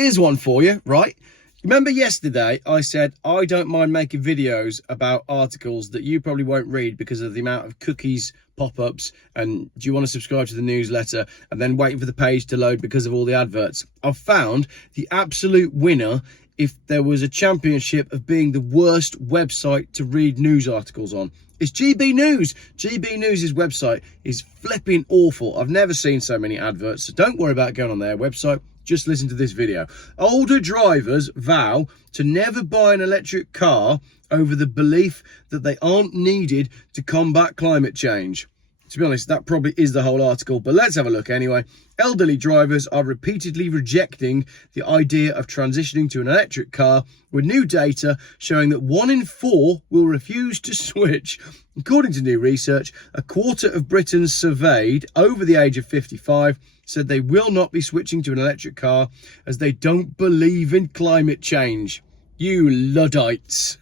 Here's one for you, right? Remember yesterday I said I don't mind making videos about articles that you probably won't read because of the amount of cookies, pop-ups, and do you want to subscribe to the newsletter, and then waiting for the page to load because of all the adverts. I've found the absolute winner if there was a championship of being the worst website to read news articles on. It's GB News. GB News' website is flipping awful. I've never seen so many adverts, so don't worry about going on their website. Just listen to this video. Older drivers vow to never buy an electric car over the belief that they aren't needed to combat climate change. To be honest, that probably is the whole article, but let's have a look anyway. Elderly drivers are repeatedly rejecting the idea of transitioning to an electric car, with new data showing that 1 in 4 will refuse to switch. According to new research, a quarter of Britons surveyed over the age of 55 said they will not be switching to an electric car as they don't believe in climate change. You Luddites.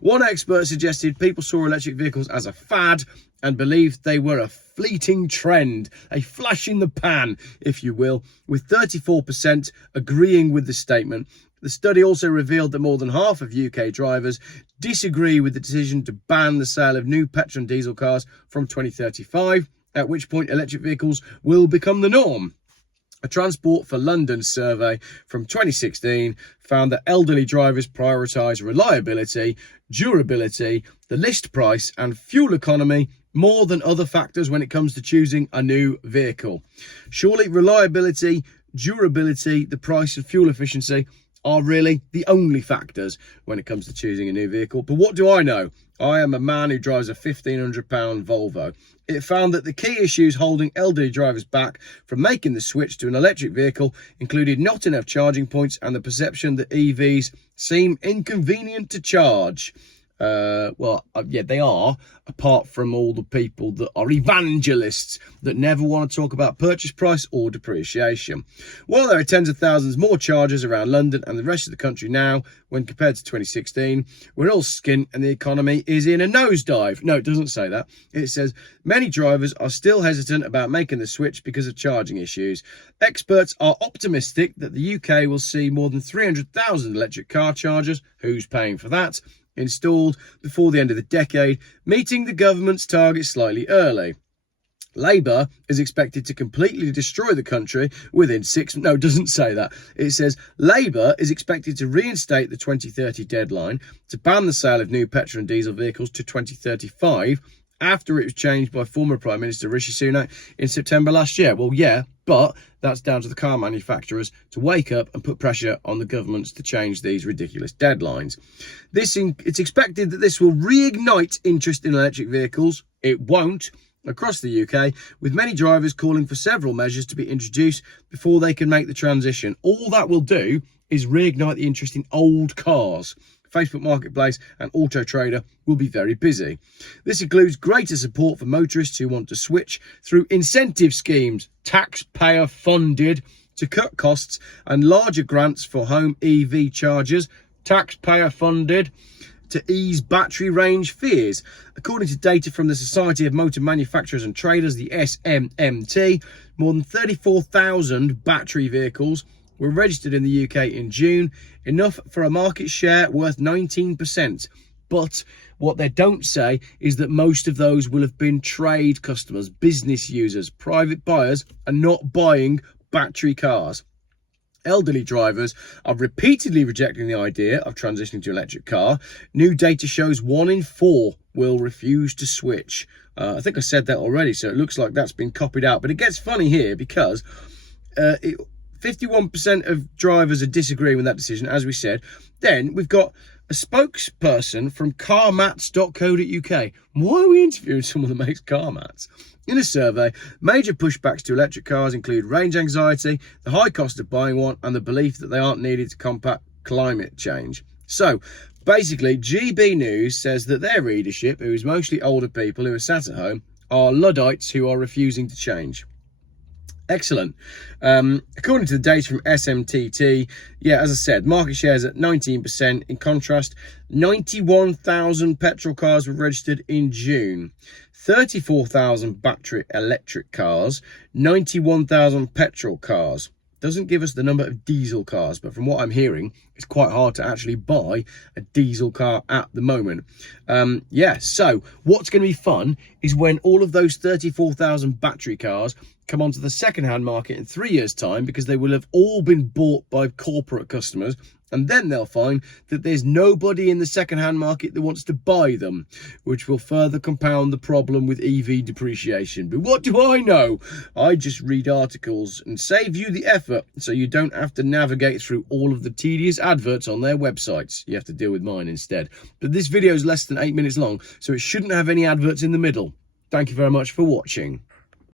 One expert suggested people saw electric vehicles as a fad and believed they were a fleeting trend, a flash in the pan, if you will, with 34% agreeing with the statement. The study also revealed that more than half of UK drivers disagree with the decision to ban the sale of new petrol and diesel cars from 2035, at which point electric vehicles will become the norm. A Transport for London survey from 2016 found that elderly drivers prioritise reliability, durability, the list price and fuel economy more than other factors when it comes to choosing a new vehicle. Surely reliability, durability, the price and fuel efficiency are really the only factors when it comes to choosing a new vehicle. But what do I know? I am a man who drives a £1,500 Volvo. It found that the key issues holding elderly drivers back from making the switch to an electric vehicle included not enough charging points and the perception that EVs seem inconvenient to charge. Yeah, they are, apart from all the people that are evangelists that never want to talk about purchase price or depreciation. While there are tens of thousands more chargers around London and the rest of the country now when compared to 2016, we're all skint and the economy is in a nosedive. No, it doesn't say that. It says many drivers are still hesitant about making the switch because of charging issues. Experts are optimistic that the UK will see more than 300,000 electric car chargers. Who's paying for that? Installed before the end of the decade, meeting the government's target slightly early. Labour is expected to completely destroy the country within 6 months. No, it doesn't say that. It says Labour is expected to reinstate the 2030 deadline to ban the sale of new petrol and diesel vehicles to 2035 after it was changed by former Prime Minister Rishi Sunak in September last year. Well, yeah, but that's down to the car manufacturers to wake up and put pressure on the governments to change these ridiculous deadlines. It's expected that this will reignite interest in electric vehicles. It won't across the UK, with many drivers calling for several measures to be introduced before they can make the transition. All that will do is reignite the interest in old cars. Facebook Marketplace and Auto Trader will be very busy. This includes greater support for motorists who want to switch through incentive schemes, taxpayer funded, to cut costs, and larger grants for home EV chargers, taxpayer funded, to ease battery range fears. According to data from the Society of Motor Manufacturers and Traders, the SMMT, more than 34,000 battery vehicles were registered in the UK in June, enough for a market share worth 19%. But what they don't say is that most of those will have been trade customers, business users, private buyers, and not buying battery cars. Elderly drivers are repeatedly rejecting the idea of transitioning to an electric car. New data shows 1 in 4 will refuse to switch. I think I said that already, so it looks like that's been copied out. But it gets funny here because 51% of drivers are disagreeing with that decision, as we said. Then we've got a spokesperson from carmats.co.uk. Why are we interviewing someone that makes car mats? In a survey, major pushbacks to electric cars include range anxiety, the high cost of buying one, and the belief that they aren't needed to combat climate change. So basically, GB News says that their readership, who is mostly older people who are sat at home, are Luddites who are refusing to change. Excellent. According to the data from SMTT, yeah, as I said, market shares at 19%. In contrast, 91,000 petrol cars were registered in June, 34,000 battery electric cars, 91,000 petrol cars. doesn't give us the number of diesel cars, but from what I'm hearing, it's quite hard to actually buy a diesel car at the moment. So what's going to be fun is when all of those 34,000 battery cars come onto the second-hand market in 3 years' time, because they will have all been bought by corporate customers, and then they'll find that there's nobody in the second-hand market that wants to buy them, which will further compound the problem with EV depreciation. But what do I know? I just read articles and save you the effort, so you don't have to navigate through all of the tedious adverts on their websites. You have to deal with mine instead. But this video is less than 8 minutes long, so it shouldn't have any adverts in the middle. Thank you very much for watching.